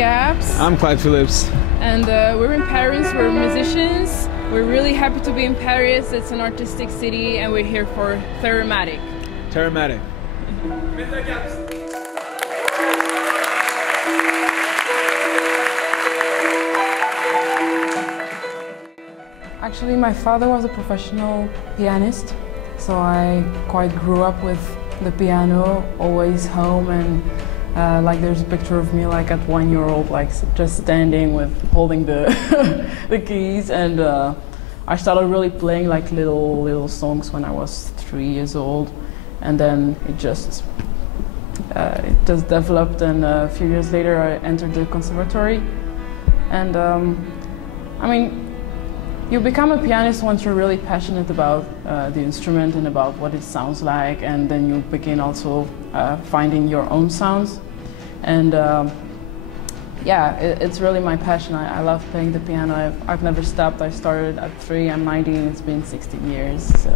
Gabs. I'm Clyde Phillips. And we're in Paris, we're musicians. We're really happy to be in Paris. It's an artistic city and we're here for Theorematic. Theorematic. Imelda Gabs. Actually, my father was a professional pianist, so I quite grew up with the piano, always home, and like there's a picture of me like at 1 year old, like just standing with holding the the keys, and I started really playing like little songs when I was 3 years old, and then it just developed, and a few years later I entered the conservatory, and I mean, you become a pianist once you're really passionate about the instrument and about what it sounds like, and then you begin also finding your own sounds. And yeah, it's really my passion. I love playing the piano. I've never stopped. I started at 3, I'm 19, it's been 16 years, so.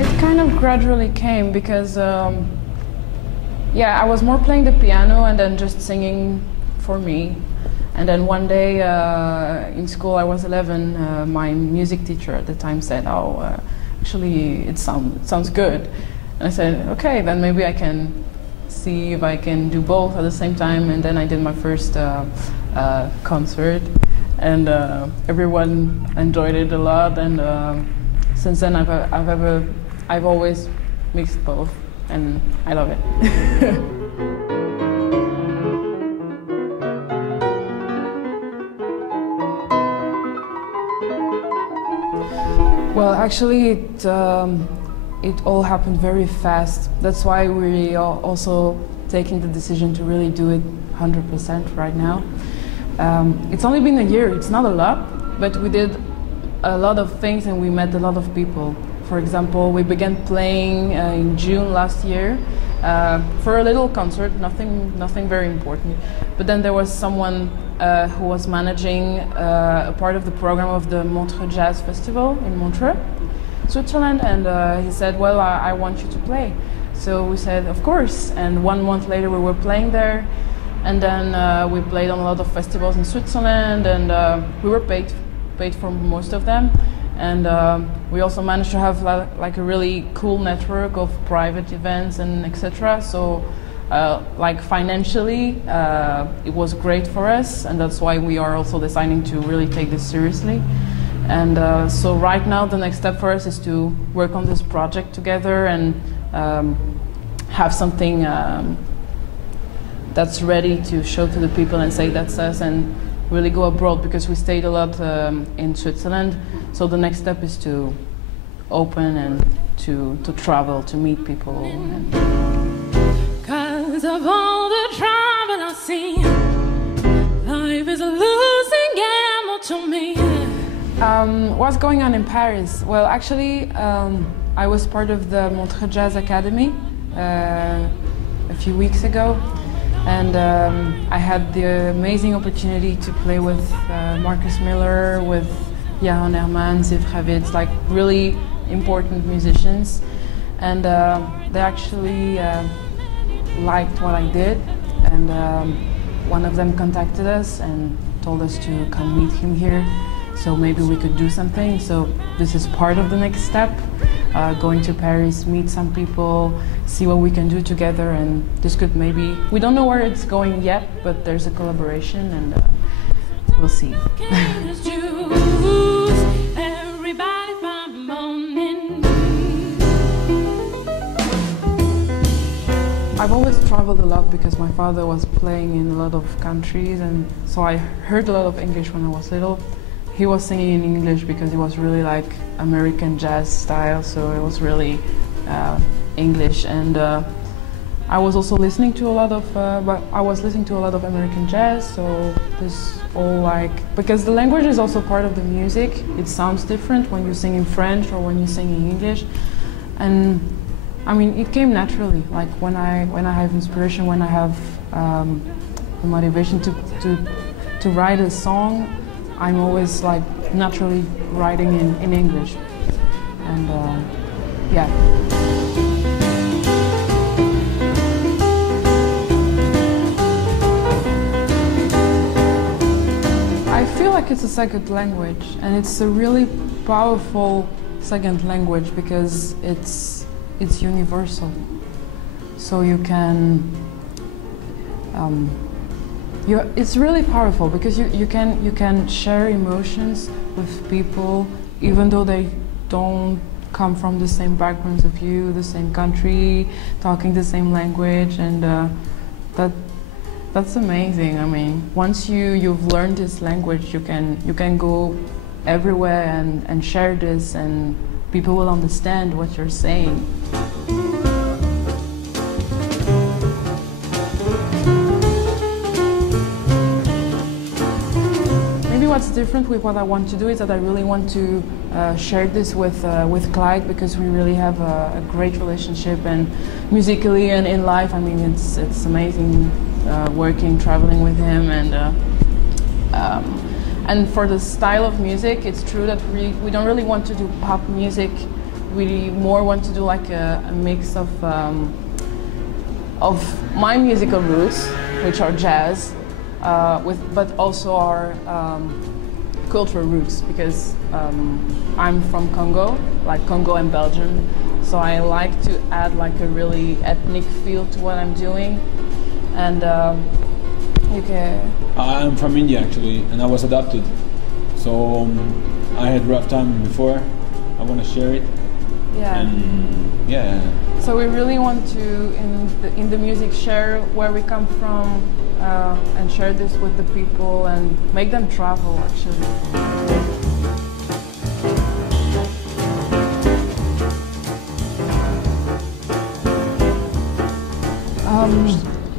It kind of gradually came because yeah, I was more playing the piano and then just singing for me. And then one day in school, I was 11, my music teacher at the time said, oh, actually it sounds good. And I said, okay, then maybe I can see if I can do both at the same time. And then I did my first concert, and everyone enjoyed it a lot. And since then I've always mixed both, and I love it. Well, actually, it all happened very fast. That's why we are also taking the decision to really do it 100% right now. It's only been a year, it's not a lot, but we did a lot of things and we met a lot of people. For example, we began playing in June last year for a little concert, nothing very important. But then there was someone who was managing a part of the program of the Montreux Jazz Festival in Montreux, Switzerland, and he said, well, I want you to play. So we said, of course, and 1 month later we were playing there, and then we played on a lot of festivals in Switzerland, and we were paid for most of them. And we also managed to have like a really cool network of private events and etc. So like financially, it was great for us, and that's why we are also deciding to really take this seriously. And so right now the next step for us is to work on this project together and have something that's ready to show to the people and say that's us, and really go abroad, because we stayed a lot in Switzerland. So the next step is to open and to travel, to meet people. Cause of all the travel I've seen, life is a losing gamble to me. What's going on in Paris? Well, actually, I was part of the Montreux Jazz Academy a few weeks ago. And I had the amazing opportunity to play with Marcus Miller, with Yaron Herman, Ziv Ravitz, like really important musicians. And they actually liked what I did. And one of them contacted us and told us to come meet him here. So maybe we could do something. So this is part of the next step. Going to Paris, meet some people, see what we can do together, and this could maybe, we don't know where it's going yet, but there's a collaboration, and we'll see. I've always traveled a lot because my father was playing in a lot of countries, and so I heard a lot of English when I was little. He was singing in English because it was really like American jazz style, so it was really English. And I was also listening to a lot of, American jazz. So this all like, because the language is also part of the music. It sounds different when you sing in French or when you sing in English, and I mean it came naturally. Like when I have inspiration, when I have the motivation to write a song, I'm always like naturally writing in English. and yeah. I feel like it's a second language, and it's a really powerful second language because it's universal. So you can, it's really powerful because you can share emotions with people even though they don't come from the same backgrounds of you, the same country, talking the same language, and that's amazing. I mean, once you've learned this language, you can go everywhere and share this, and people will understand what you're saying. Maybe what's different with what I want to do is that I really want to share this with Clyde, because we really have a great relationship, and musically and in life, I mean, it's amazing working, traveling with him, and for the style of music, it's true that we don't really want to do pop music. We more want to do like a mix of my musical roots, which are jazz, but also our cultural roots, because I'm from Congo, like Congo and Belgium, so I like to add like a really ethnic feel to what I'm doing. And I'm from India actually, and I was adopted, so I had a rough time before. I want to share it. Yeah. And yeah. So we really want to, in the music, share where we come from, and share this with the people and make them travel actually.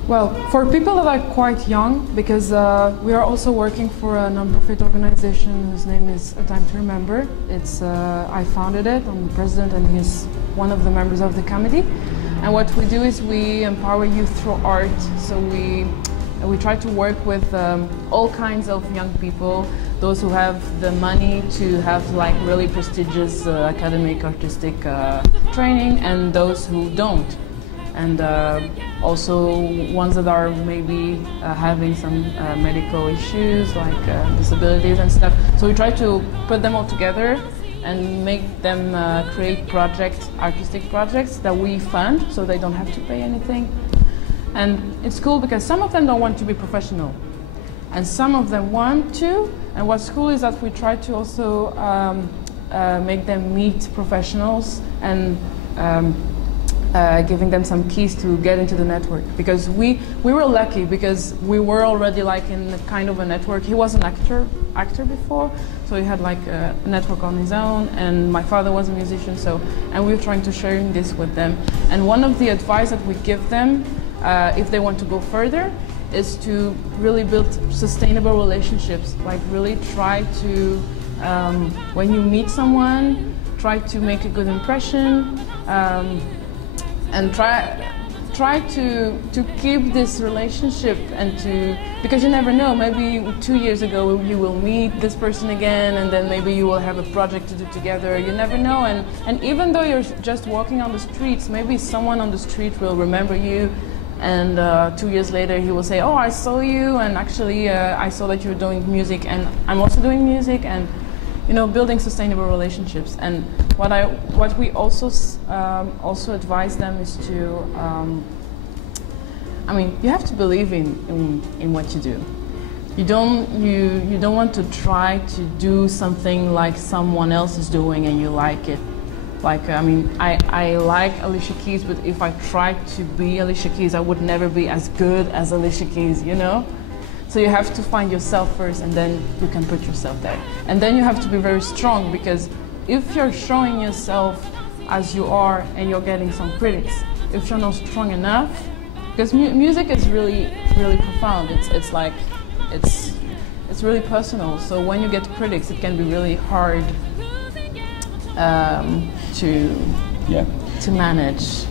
Well, for people that are quite young, because we are also working for a non-profit organization whose name is A Time to Remember. It's I founded it. I'm the president, and he's one of the members of the committee. And what we do is we empower youth through art. So we try to work with all kinds of young people, those who have the money to have like really prestigious academic artistic training, and those who don't. And also ones that are maybe having some medical issues like disabilities and stuff. So we try to put them all together and make them create artistic projects that we fund, so they don't have to pay anything. And it's cool because some of them don't want to be professional, and some of them want to. And what's cool is that we try to also make them meet professionals and giving them some keys to get into the network, because we were lucky because we were already like in kind of a network. He was an actor before, so he had like a network on his own, and my father was a musician, and we were trying to share this with them. And one of the advice that we give them if they want to go further is to really build sustainable relationships, like really try to when you meet someone, try to make a good impression, and try to keep this relationship, and because you never know, maybe 2 years ago you will meet this person again, and then maybe you will have a project to do together. You never know, and even though you're just walking on the streets, maybe someone on the street will remember you, and 2 years later he will say, oh, I saw you, and actually I saw that you're doing music, and I'm also doing music, and building sustainable relationships. And what we also advise them is to, I mean, you have to believe in what you do. You don't want to try to do something like someone else is doing and you like it. Like, I mean, I like Alicia Keys, but if I tried to be Alicia Keys, I would never be as good as Alicia Keys, So you have to find yourself first, and then you can put yourself there. And then you have to be very strong, because if you're showing yourself as you are and you're getting some critics, if you're not strong enough, because music is really, really profound. It's like, it's really personal. So when you get critics, it can be really hard to manage.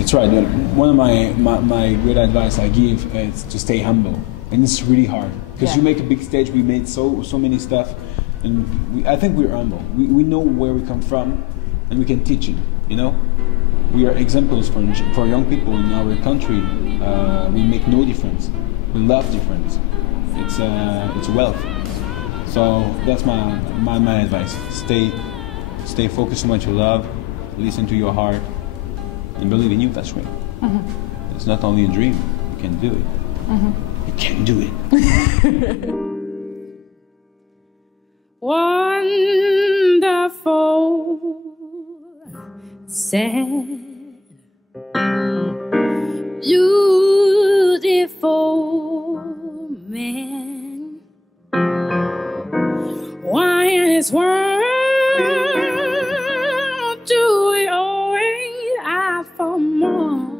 It's right. One of my good advice I give is to stay humble. And it's really hard because you make a big stage. We made so many stuff, and I think we're humble. We know where we come from, and we can teach it. You know, we are examples for young people in our country. We make no difference. We love difference. It's wealth. So that's my advice. Stay focused on what you love. Listen to your heart, and believe in you. That's right. It's not only a dream. You can do it. You can do it. Wonderful, sad, beautiful man. Why in this world do we always ask for more?